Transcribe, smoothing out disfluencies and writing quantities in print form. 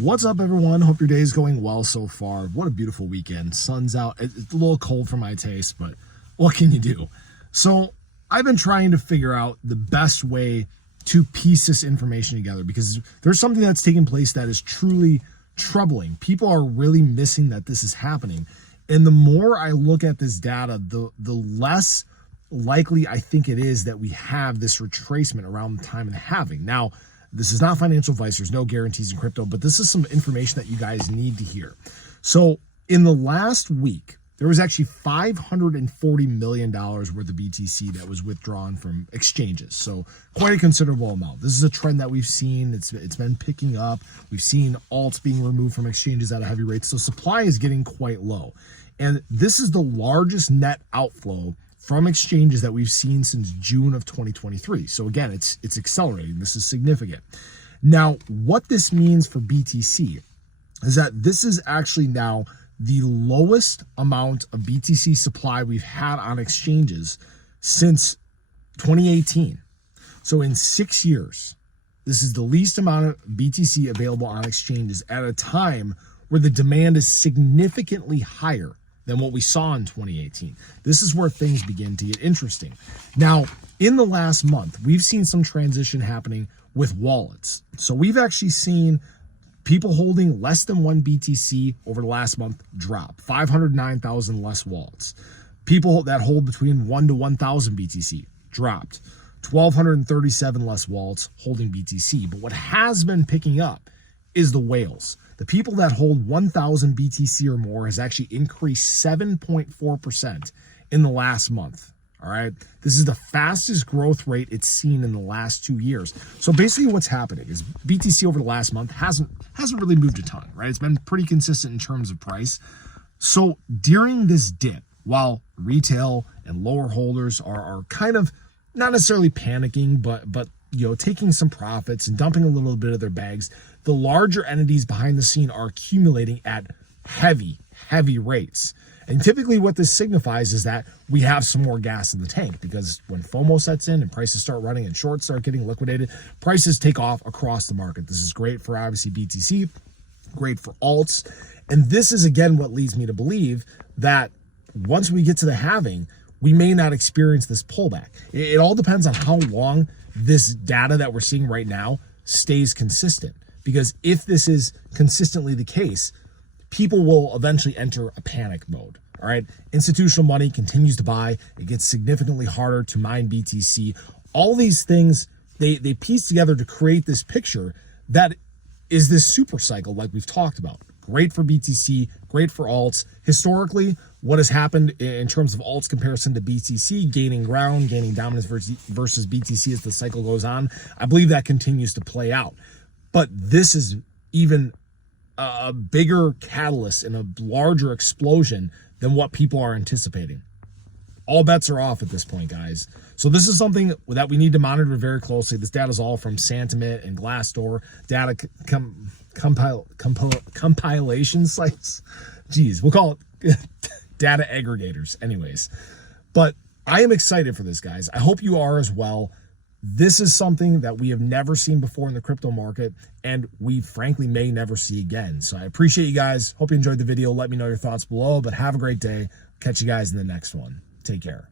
What's up, everyone? Hope your day is going well so far. What a beautiful weekend. Sun's out. It's a little cold for my taste, but what can you do? So I've been trying to figure out the best way to piece this information together because there's something that's taking place that is truly troubling. People are really missing that this is happening. And the more I look at this data, the less likely I think it is that we have this retracement around the time of the halving. Now, this is not financial advice. There's no guarantees in crypto, but this is some information that you guys need to hear. So in the last week, there was actually $540 million worth of BTC that was withdrawn from exchanges. So quite a considerable amount. This is a trend that we've seen. It's been picking up. We've seen alts being removed from exchanges at a heavy rate. So supply is getting quite low. And this is the largest net outflow from exchanges that we've seen since June of 2023. So again, it's accelerating. This is significant. Now, what this means for BTC is that this is actually now the lowest amount of BTC supply we've had on exchanges since 2018. So in 6 years, this is the least amount of BTC available on exchanges at a time where the demand is significantly higher than what we saw in 2018. This is where things begin to get interesting. Now, in the last month, we've seen some transition happening with wallets. So we've actually seen people holding less than 1 BTC over the last month drop, 509,000 less wallets. People that hold between 1 to 1,000 BTC dropped, 1,237 less wallets holding BTC. But what has been picking up is the whales. The people that hold 1,000 BTC or more has actually increased 7.4% in the last month. All right. This is the fastest growth rate it's seen in the last 2 years. So basically what's happening is BTC over the last month hasn't really moved a ton, right? It's been pretty consistent in terms of price. So during this dip, while retail and lower holders are kind of not necessarily panicking, but taking some profits and dumping a little bit of their bags, the larger entities behind the scene are accumulating at heavy rates. And typically what this signifies is that we have some more gas in the tank, because when FOMO sets in and prices start running and shorts start getting liquidated, prices take off across the market. This is great for obviously BTC, great for alts. And this is again what leads me to believe that once we get to the halving, we may not experience this pullback. It all depends on how long this data that we're seeing right now stays consistent. Because if this is consistently the case, people will eventually enter a panic mode. All right. Institutional money continues to buy. It gets significantly harder to mine BTC. All these things, they piece together to create this picture that is this super cycle like we've talked about. Great for BTC, great for alts. Historically, what has happened in terms of alts comparison to BTC, gaining ground, gaining dominance versus BTC as the cycle goes on, I believe that continues to play out. But this is even a bigger catalyst and a larger explosion than what people are anticipating. All bets are off at this point, guys. So this is something that we need to monitor very closely. This data is all from Sentiment and Glassdoor data compilation sites. Geez, we'll call it data aggregators anyways. But I am excited for this, guys. I hope you are as well. This is something that we have never seen before in the crypto market, and we frankly may never see again. So I appreciate you guys. Hope you enjoyed the video. Let me know your thoughts below, but have a great day. Catch you guys in the next one. Take care.